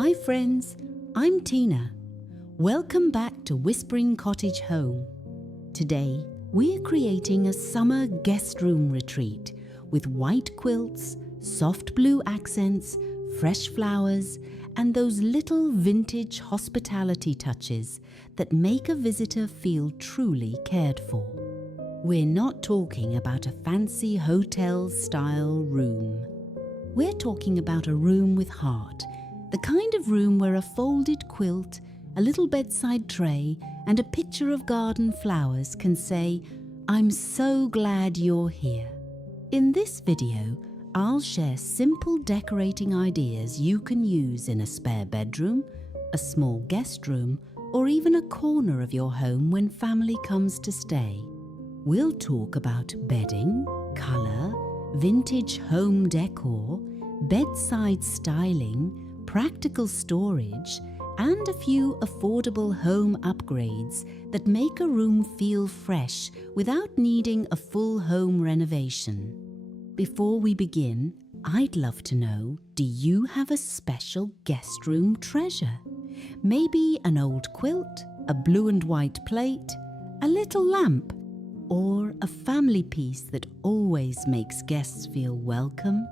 Hi friends, I'm Tina. Welcome back to Whispering Cottage Home. Today, we're creating a summer guest room retreat with white quilts, soft blue accents, fresh flowers, and those little vintage hospitality touches that make a visitor feel truly cared for. We're not talking about a fancy hotel-style room. We're talking about a room with heart, the kind of room where a folded quilt, a little bedside tray, and a picture of garden flowers can say, "I'm so glad you're here." In this video, I'll share simple decorating ideas you can use in a spare bedroom, a small guest room, or even a corner of your home when family comes to stay. We'll talk about bedding, colour, vintage home decor, bedside styling, practical storage, and a few affordable home upgrades that make a room feel fresh without needing a full home renovation. Before we begin, I'd love to know, do you have a special guest room treasure? Maybe an old quilt, a blue and white plate, a little lamp, or a family piece that always makes guests feel welcome?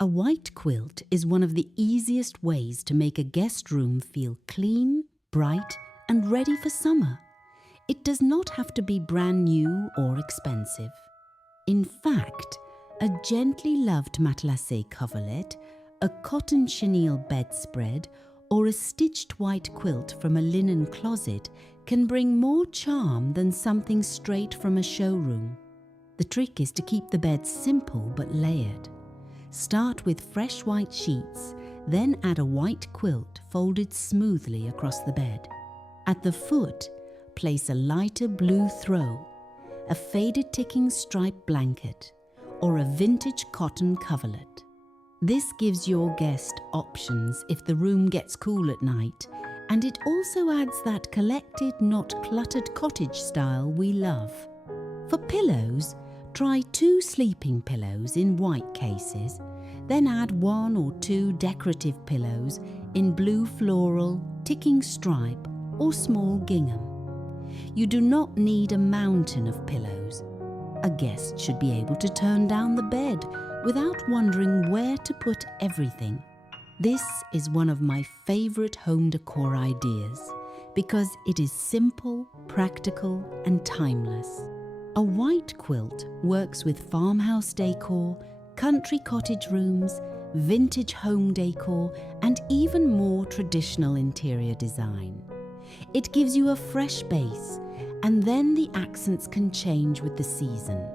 A white quilt is one of the easiest ways to make a guest room feel clean, bright, and ready for summer. It does not have to be brand new or expensive. In fact, a gently loved matelassé coverlet, a cotton chenille bedspread, or a stitched white quilt from a linen closet can bring more charm than something straight from a showroom. The trick is to keep the bed simple but layered. Start with fresh white sheets, then add a white quilt folded smoothly across the bed. At the foot, place a lighter blue throw, a faded ticking stripe blanket, or a vintage cotton coverlet. This gives your guest options if the room gets cool at night, and it also adds that collected, not cluttered cottage style we love. For pillows, try 2 sleeping pillows in white cases, then add 1 or 2 decorative pillows in blue floral, ticking stripe, or small gingham. You do not need a mountain of pillows. A guest should be able to turn down the bed without wondering where to put everything. This is one of my favorite home decor ideas because it is simple, practical, and timeless. A white quilt works with farmhouse decor, country cottage rooms, vintage home decor, and even more traditional interior design. It gives you a fresh base, and then the accents can change with the season.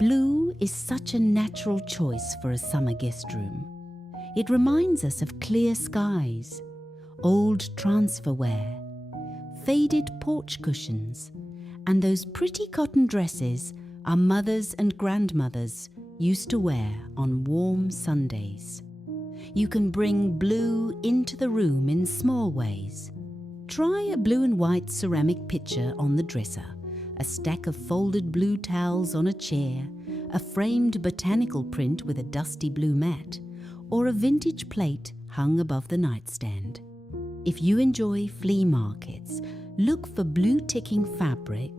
Blue is such a natural choice for a summer guest room. It reminds us of clear skies, old transferware, faded porch cushions, and those pretty cotton dresses our mothers and grandmothers used to wear on warm Sundays. You can bring blue into the room in small ways. Try a blue and white ceramic pitcher on the dresser, a stack of folded blue towels on a chair, a framed botanical print with a dusty blue mat, or a vintage plate hung above the nightstand. If you enjoy flea markets, look for blue ticking fabric,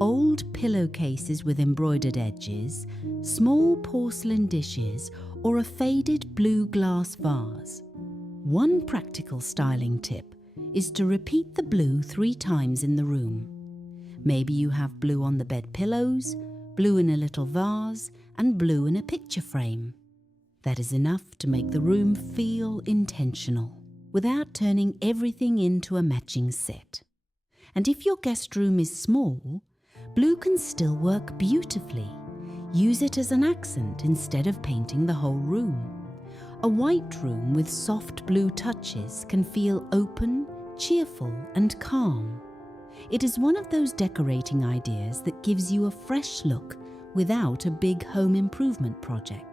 old pillowcases with embroidered edges, small porcelain dishes, or a faded blue glass vase. One practical styling tip is to repeat the blue 3 times in the room. Maybe you have blue on the bed pillows, blue in a little vase, and blue in a picture frame. That is enough to make the room feel intentional, without turning everything into a matching set. And if your guest room is small, blue can still work beautifully. Use it as an accent instead of painting the whole room. A white room with soft blue touches can feel open, cheerful, and calm. It is one of those decorating ideas that gives you a fresh look without a big home improvement project.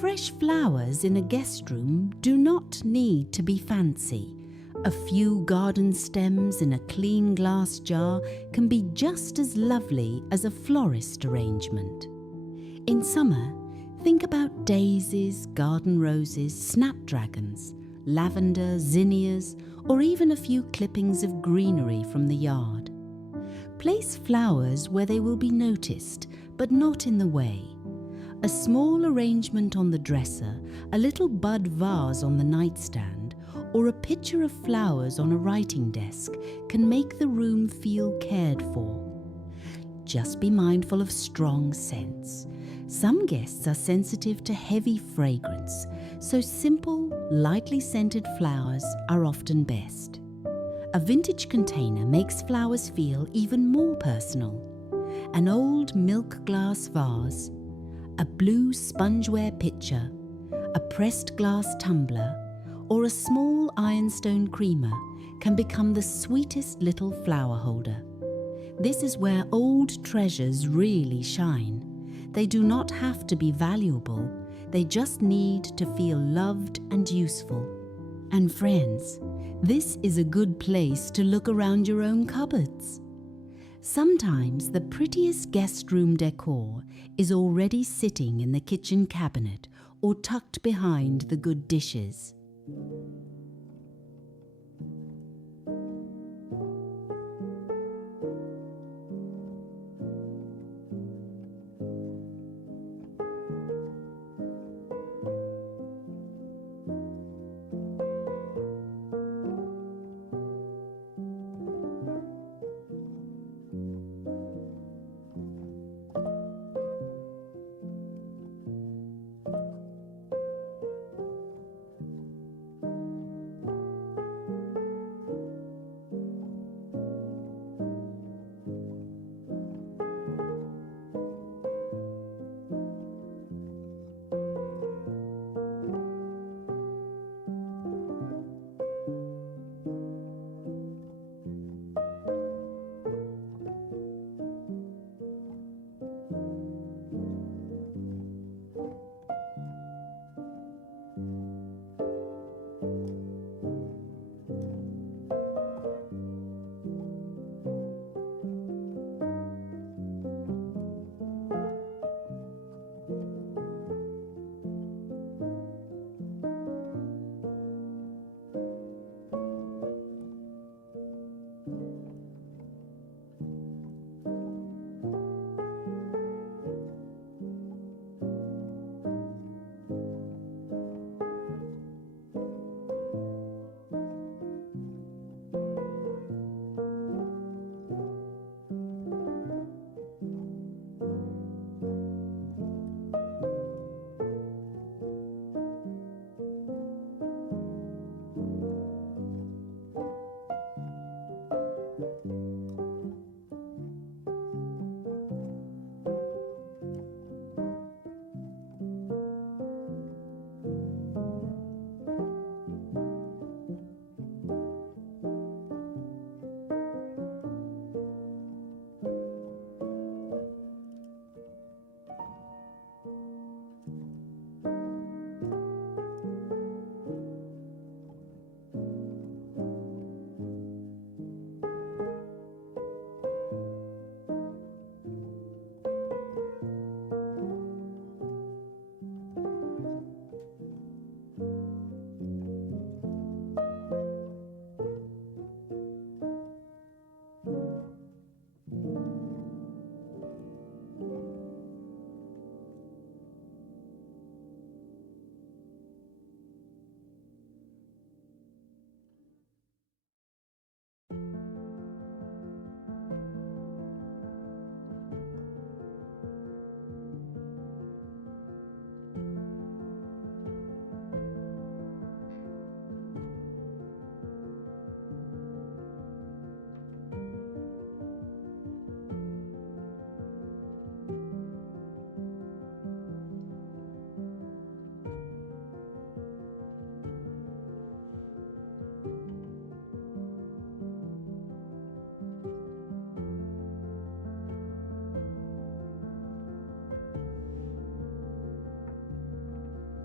Fresh flowers in a guest room do not need to be fancy. A few garden stems in a clean glass jar can be just as lovely as a florist arrangement. In summer, think about daisies, garden roses, snapdragons, lavender, zinnias, or even a few clippings of greenery from the yard. Place flowers where they will be noticed, but not in the way. A small arrangement on the dresser, a little bud vase on the nightstand, or a picture of flowers on a writing desk can make the room feel cared for. Just be mindful of strong scents. Some guests are sensitive to heavy fragrance, so simple, lightly scented flowers are often best. A vintage container makes flowers feel even more personal. An old milk glass vase, a blue spongeware pitcher, a pressed glass tumbler, or a small ironstone creamer can become the sweetest little flower holder. This is where old treasures really shine. They do not have to be valuable, they just need to feel loved and useful. And friends, this is a good place to look around your own cupboards. Sometimes the prettiest guest room decor is already sitting in the kitchen cabinet or tucked behind the good dishes.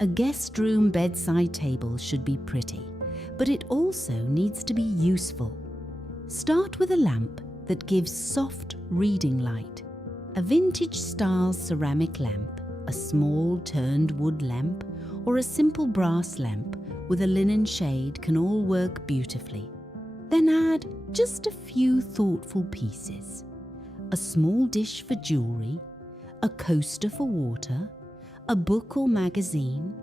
A guest room bedside table should be pretty, but it also needs to be useful. Start with a lamp that gives soft reading light. A vintage-style ceramic lamp, a small turned wood lamp, or a simple brass lamp with a linen shade can all work beautifully. Then add just a few thoughtful pieces. A small dish for jewellery, a coaster for water, a book or magazine,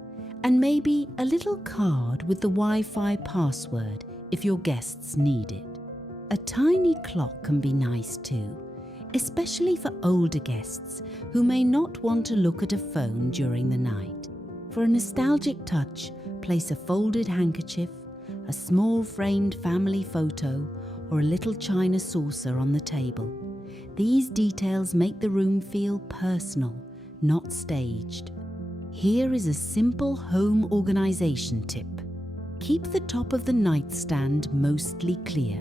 and maybe a little card with the Wi-Fi password if your guests need it. A tiny clock can be nice too, especially for older guests who may not want to look at a phone during the night. For a nostalgic touch, place a folded handkerchief, a small framed family photo, or a little china saucer on the table. These details make the room feel personal, not staged. Here is a simple home organization tip. Keep the top of the nightstand mostly clear.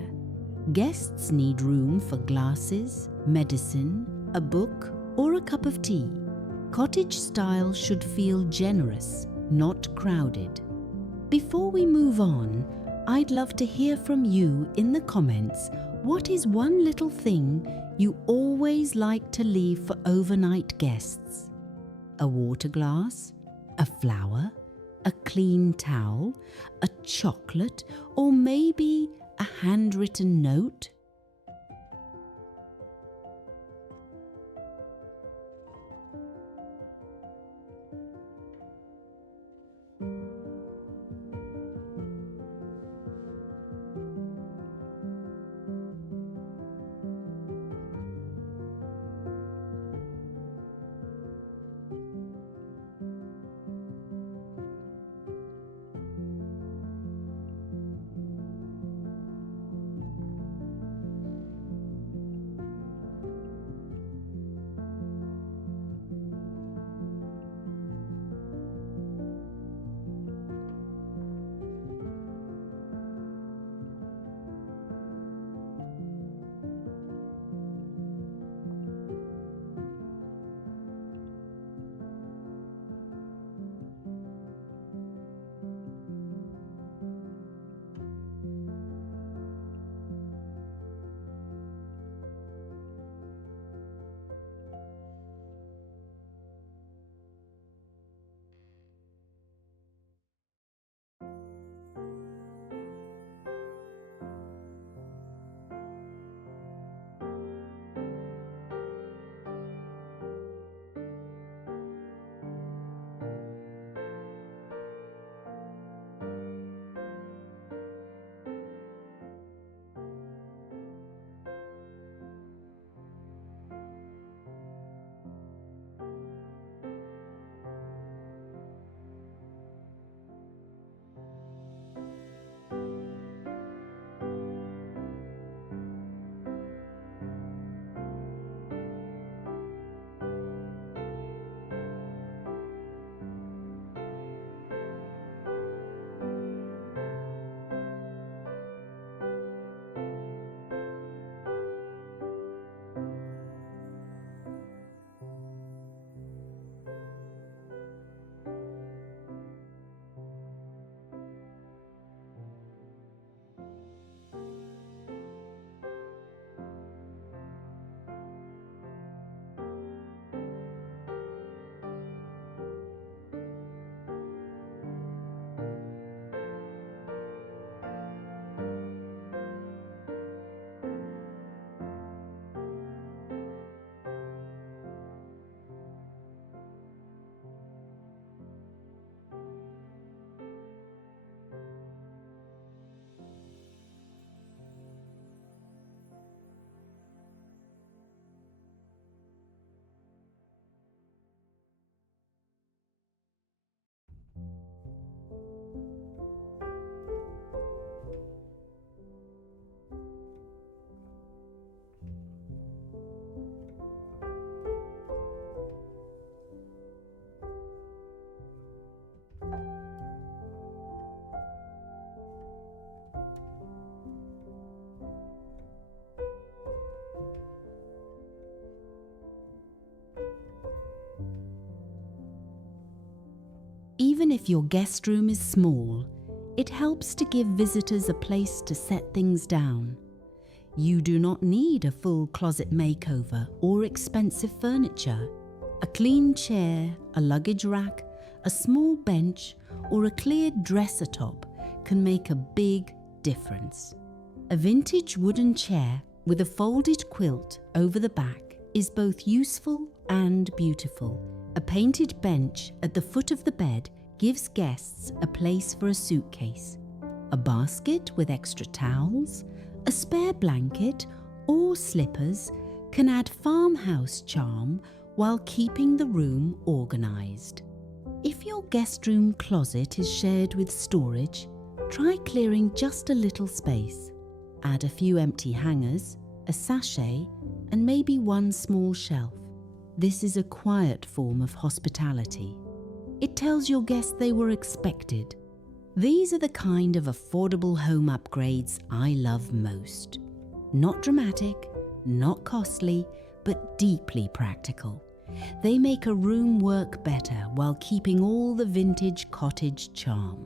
Guests need room for glasses, medicine, a book, or a cup of tea. Cottage style should feel generous, not crowded. Before we move on, I'd love to hear from you in the comments. What is one little thing you always like to leave for overnight guests? A water glass, a flower, a clean towel, a chocolate, or maybe a handwritten note? Even if your guest room is small, it helps to give visitors a place to set things down. You do not need a full closet makeover or expensive furniture. A clean chair, a luggage rack, a small bench, or a cleared dresser top can make a big difference. A vintage wooden chair with a folded quilt over the back is both useful and beautiful. A painted bench at the foot of the bed gives guests a place for a suitcase. A basket with extra towels, a spare blanket, or slippers can add farmhouse charm while keeping the room organized. If your guest room closet is shared with storage, try clearing just a little space. Add a few empty hangers, a sachet, and maybe one small shelf. This is a quiet form of hospitality. It tells your guests they were expected. These are the kind of affordable home upgrades I love most. Not dramatic, not costly, but deeply practical. They make a room work better while keeping all the vintage cottage charm.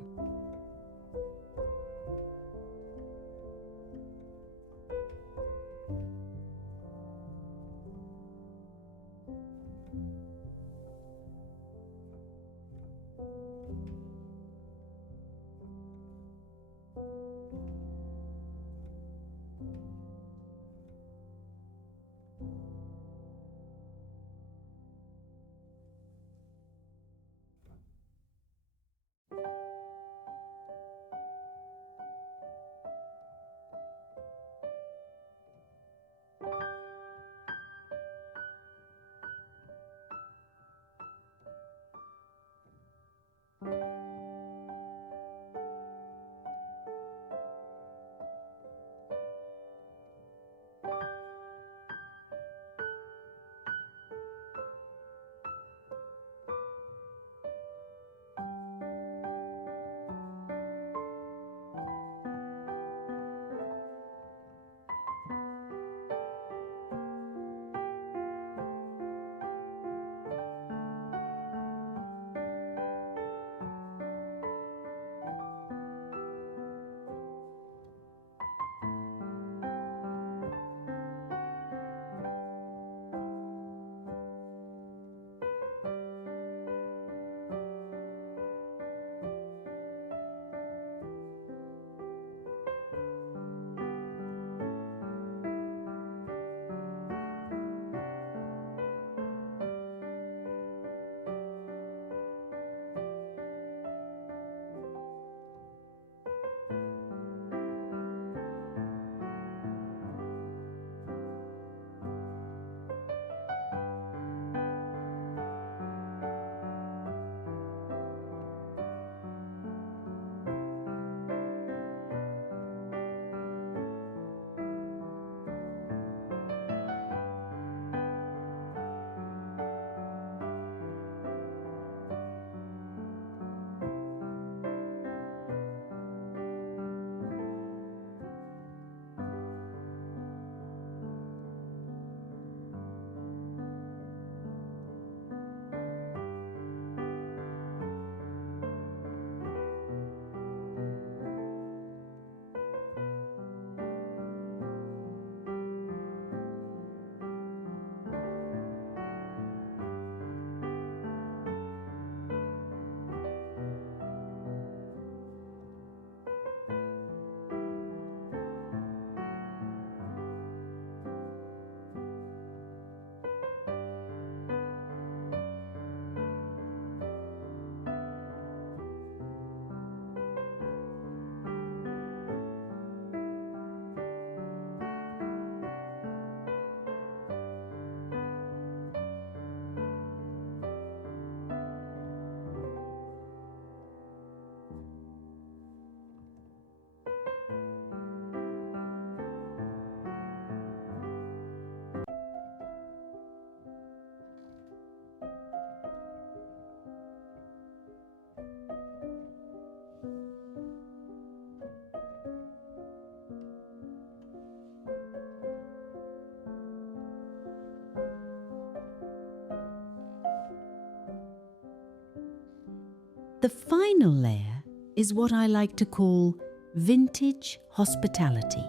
The final layer is what I like to call vintage hospitality.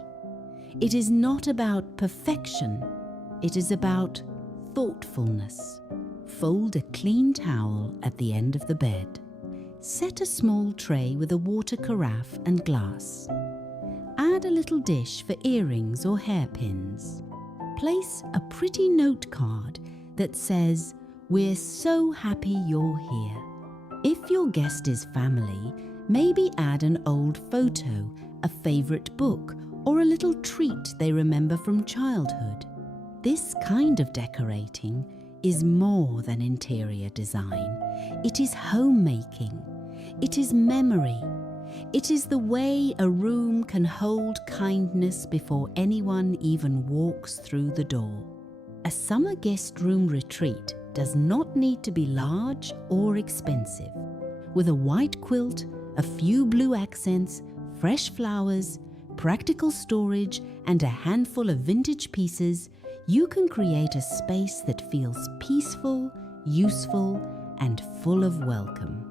It is not about perfection, it is about thoughtfulness. Fold a clean towel at the end of the bed. Set a small tray with a water carafe and glass. Add a little dish for earrings or hairpins. Place a pretty note card that says, "We're so happy you're here." If your guest is family, maybe add an old photo, a favourite book, or a little treat they remember from childhood. This kind of decorating is more than interior design. It is homemaking. It is memory. It is the way a room can hold kindness before anyone even walks through the door. A summer guest room retreat does not need to be large or expensive. With a white quilt, a few blue accents, fresh flowers, practical storage, and a handful of vintage pieces, you can create a space that feels peaceful, useful, and full of welcome.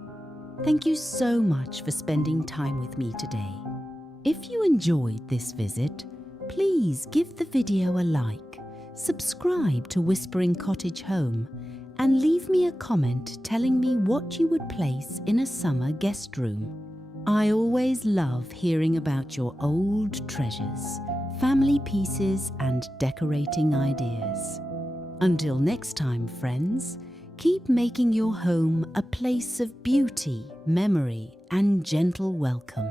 Thank you so much for spending time with me today. If you enjoyed this visit, please give the video a like, subscribe to Whispering Cottage Home, and leave me a comment telling me what you would place in a summer guest room. I always love hearing about your old treasures, family pieces, and decorating ideas. Until next time, friends, keep making your home a place of beauty, memory, and gentle welcome.